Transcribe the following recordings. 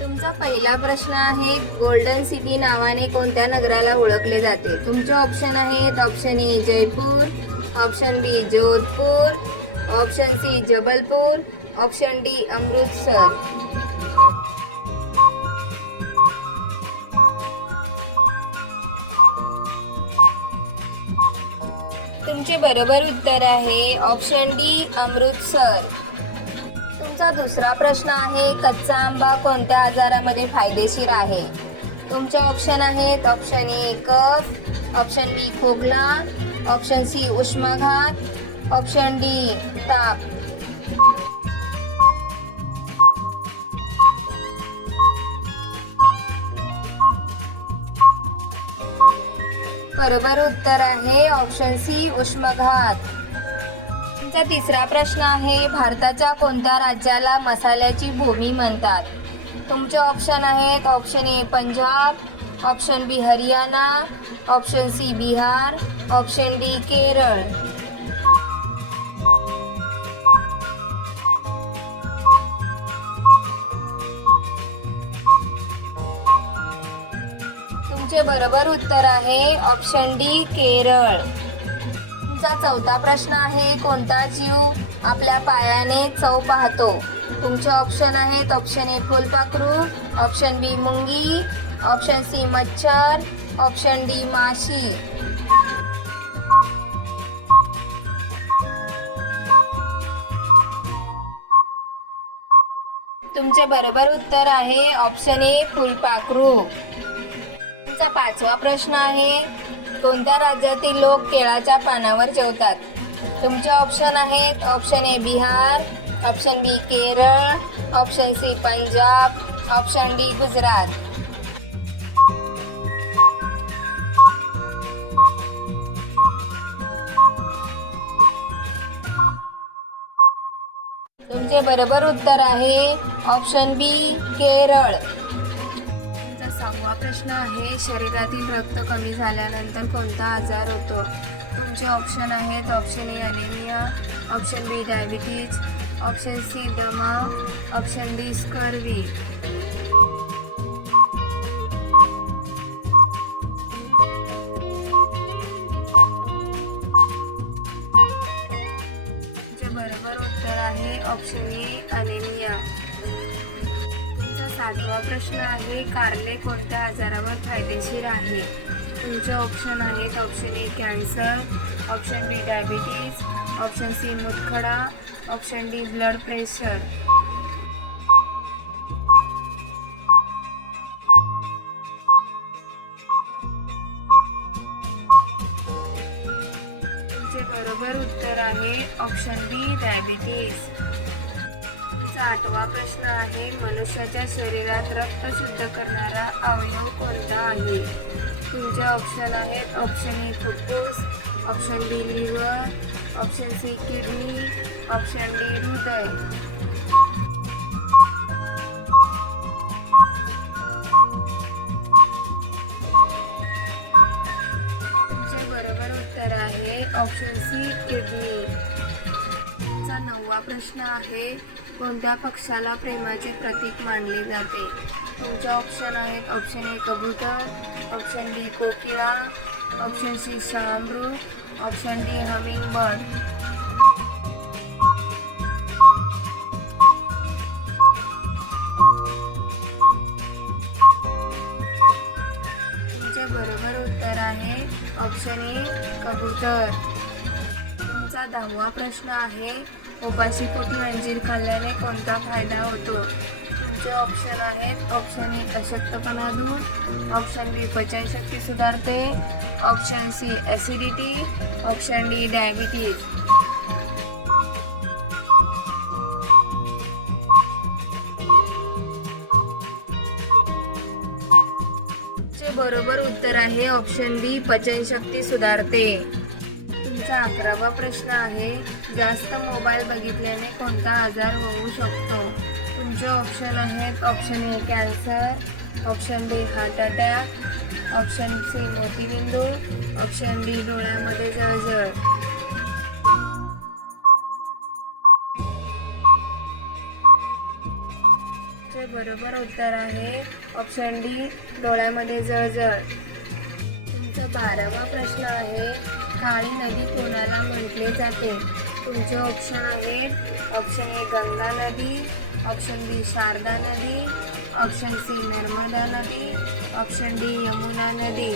तुमचा पहिला प्रश्न आहे, गोल्डन सिटी नावाने कोणत्या नगराला ओळखले जाते? तुमचे ऑप्शन आहेत option A Jaipur, option B Jodhpur, option C Jabalpur, option D Amritsar. तुमचे बरोबर उत्तर आहे ऑप्शन डी अमृतसर. तुमचा दुसरा प्रश्न आहे, कच्चा आंबा कोणत्या आजारामध्ये फायदेशीर आहे? तुमचे ऑप्शन आहेत ऑप्शन ए कफ, ऑप्शन बी खोकला, ऑप्शन सी उष्माघात, ऑप्शन डी ताप. बरोबर उत्तर आहे ऑप्शन सी उष्माघात. तुमचा तिसरा प्रश्न आहे, भारताच्या कोणत्या राज्याला मसाल्याची भूमी म्हणतात? तुमचे ऑप्शन आहेत option A Punjab, option B Haryana, option C Bihar, option D Kerala. तुमचे बरोबर उत्तर आहे ऑप्शन डी केरळ. तुमचा चौथा प्रश्न आहे, कोणता जीव आपल्या पायाने चव पाहतो? तुमचे ऑप्शन आहेत ऑप्शन ए फुलपाखरू, ऑप्शन बी मुंगी, ऑप्शन सी मच्छर, ऑप्शन डी माशी. तुमचे बरोबर उत्तर आहे ऑप्शन ए फुलपाखरू. तुमचा पाचवा प्रश्न आहे, कोणत्या राज्यातील लोक केळाच्या पानावर जेवतात? तुमचे ऑप्शन आहेत option A Bihar, option B Kerala, option C Punjab, option D Gujarat. तुमचे बरोबर उत्तर आहे ऑप्शन बी केरळ. सहावा प्रश्न आहे, शरीरातील रक्त कमी झाल्यानंतर कोणता आजार होतो? तुमचे ऑप्शन आहेत option A anaemia, option B diabetes, option C दमा, ऑप्शन डी स्कर्वी. तुमचे बरोबर उत्तर आहे ऑप्शन ए अॅनिमिया. सातवा प्रश्न आहे, कारले कोणत्या आजारावर फायदेशीर आहे? तुमचे ऑप्शन आहेत option A cancer, option B diabetes, option C मूतखडा, ऑप्शन डी ब्लड प्रेशर. तुमचे बरोबर उत्तर आहे ऑप्शन बी डायबिटीज. आठवा प्रश्न आहे, मनुष्याच्या शरीरात रक्त शुद्ध करणारा अवयव कोणता आहे? तुमचे ऑप्शन आहेत ऑप्शन ए फुफ्फुस, option B liver, option C kidney, option D हृदय. तुमचे बरोबर उत्तर आहे ऑप्शन सी किडनी. नववा प्रश्न आहे, कोणत्या पक्षाला प्रेमाचे प्रतीक मानले जाते? तुमचे ऑप्शन आहेत ऑप्शन ए कबूतर, ऑप्शन बी कोकिळा, ऑप्शन सी शहामृग, ऑप्शन डी हमिंग बर्ड. तुमचे बरोबर उत्तर आहे ऑप्शन ए कबूतर. तुमचा 10वा प्रश्न आहे, उपाशीपोटी अंजीर खाल्ल्याने कोणता फायदा होतो? तुमचे ऑप्शन आहेत ऑप्शन ए अशक्तपणा दूर, ऑप्शन बी पचनशक्ती सुधारते, option C acidity, option D diabetes. तुमचे बरोबर उत्तर आहे ऑप्शन बी पचनशक्ती सुधारते. तुमचा 11वा प्रश्न आहे, जास्त मोबाईल बघितल्याने कोणता आजार होऊ शकतो? तुमचे ऑप्शन आहेत option A cancer, option B heart attack, option C मोतीबिंदू, ऑप्शन डी डोळ्यामध्ये जळजळ. बरोबर उत्तर आहे ऑप्शन डी डोळ्यामध्ये जळजळ. तुमचा 12वा प्रश्न आहे काळी नदी कोणाला म्हटले जाते? तुमचे ऑप्शन आहेत ऑप्शन ए गंगा नदी, ऑप्शन बी शारदा नदी, ऑप्शन सी नर्मदा नदी, ऑप्शन डी यमुना नदी.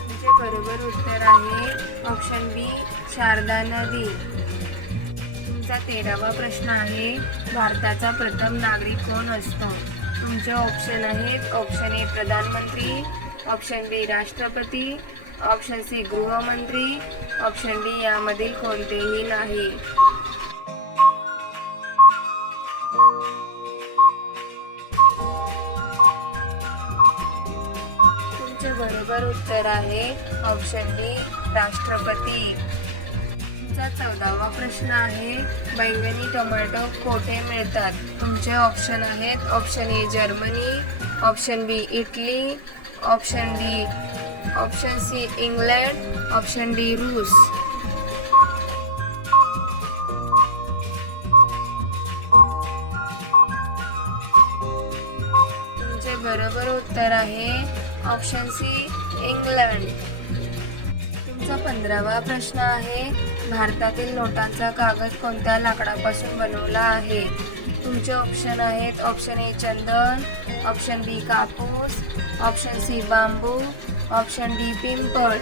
तुमचे बरोबर उत्तर आहे ऑप्शन बी शारदा नदी. तुमचा 13वा प्रश्न आहे भारताचा प्रथम नागरिक कोण असतो? तुमचे ऑप्शन आहेत ऑप्शन ए प्रधानमंत्री, ऑप्शन बी राष्ट्रपती, ऑप्शन सी गृहमंत्री, ऑप्शन डी यामधील कोणतेही नाही. तुमचे बरोबर उत्तर आहे ऑप्शन डी राष्ट्रपती. तुमचा 14वा प्रश्न आहे बैंगनी टोमॅटो कोठे मिळतात? तुमचे ऑप्शन आहेत option A Germany, option B Italy, option C England, option D रूस. तुमचे बरोबर उत्तर आहे ऑप्शन सी इंग्लंड. तुमचा 15वा प्रश्न आहे भारतातील नोटांचा कागद कोणत्या लाकडापासून बनवला आहे? तुमचे ऑप्शन आहेत ऑप्शन ए चंदन, ऑप्शन बी कापूस, ऑप्शन सी बांबू, ऑप्शन डी पिंपळ.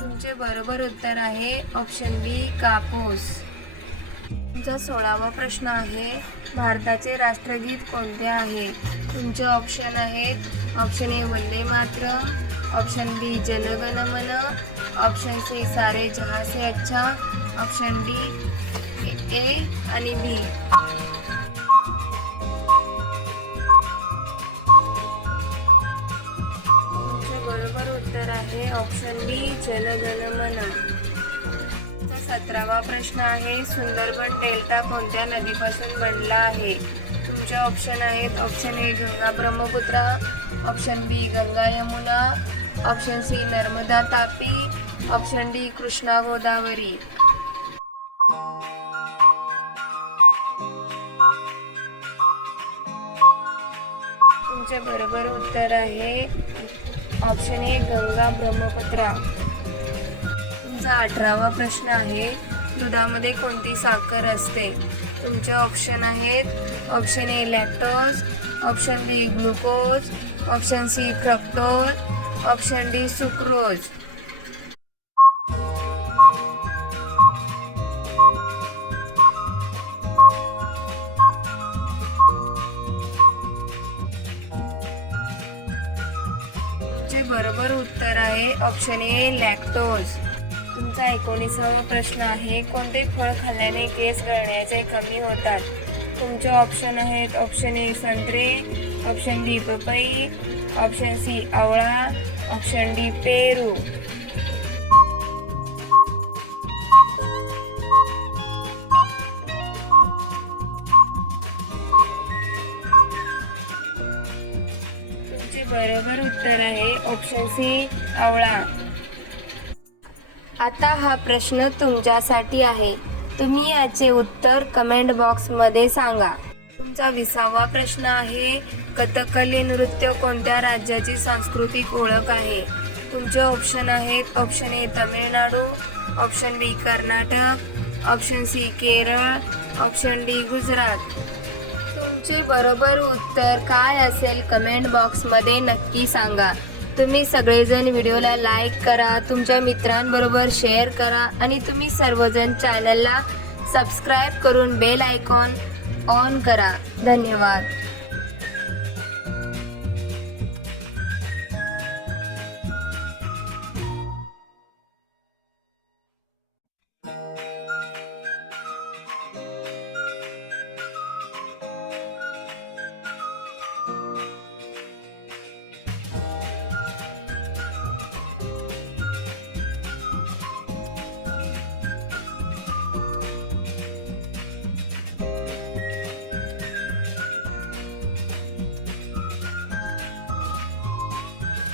तुमचे बरोबर उत्तर आहे ऑप्शन बी कापूस. तुमचा 16वा प्रश्न आहे भारताचे राष्ट्रगीत कोणते आहे? तुमचे ऑप्शन आहेत option A Vande Mataram, option B Janagana Mana, option C सारे जहां से अच्छा, ऑप्शन डी ए आणि बी. तुमचे बरोबर उत्तर आहे ऑप्शन बी जनगण मन. 17वा प्रश्न आहे सुंदरबन डेल्टा कोणत्या नदीपासून बनला आहे? तुमचे ऑप्शन आहेत option A Ganga Brahmaputra, option B Ganga Yamuna, option C Narmada Tapi, option D Krishna Godavari. तुमचे बरोबर उत्तर आहे ऑप्शन ए गंगा ब्रह्मपुत्रा. तुमचा 18वा प्रश्न आहे दुधामध्ये कोणती साखर असते? तुमचे ऑप्शन आहेत option A lactose, option B glucose, option C fructose, option D sucrose. तुमचे बरोबर उत्तर आहे ऑप्शन ए लॅक्टोज. तुमचा 19वा प्रश्न आहे कोणते फळ खाल्ल्याने केस गळण्याचे कमी होतात? तुमचे ऑप्शन आहेत ऑप्शन ए संत्रे, ऑप्शन डी पपई, ऑप्शन सी आवळा, ऑप्शन डी पेरू. तुमचे बरोबर उत्तर आहे ऑप्शन सी आवळा. आता हा प्रश्न तुमच्यासाठी आहे. तुम्ही याचे उत्तर कमेंट बॉक्समध्ये सांगा. तुमचा 20वा प्रश्न आहे कथकली नृत्य कोणत्या राज्याची सांस्कृतिक ओळख आहे? तुमचे ऑप्शन आहेत option A Tamil Nadu, option B Karnataka, option C Kerala, option D Gujarat. तुमचे बरोबर उत्तर काय असेल कमेंट बॉक्समध्ये नक्की सांगा. तुम्ही सगळेजण व्हिडिओला लाईक करा, तुमच्या मित्रांबरोबर शेअर करा आणि तुम्ही सर्वजण चॅनलला सबस्क्राईब करून बेल आयकॉन ऑन करा. धन्यवाद.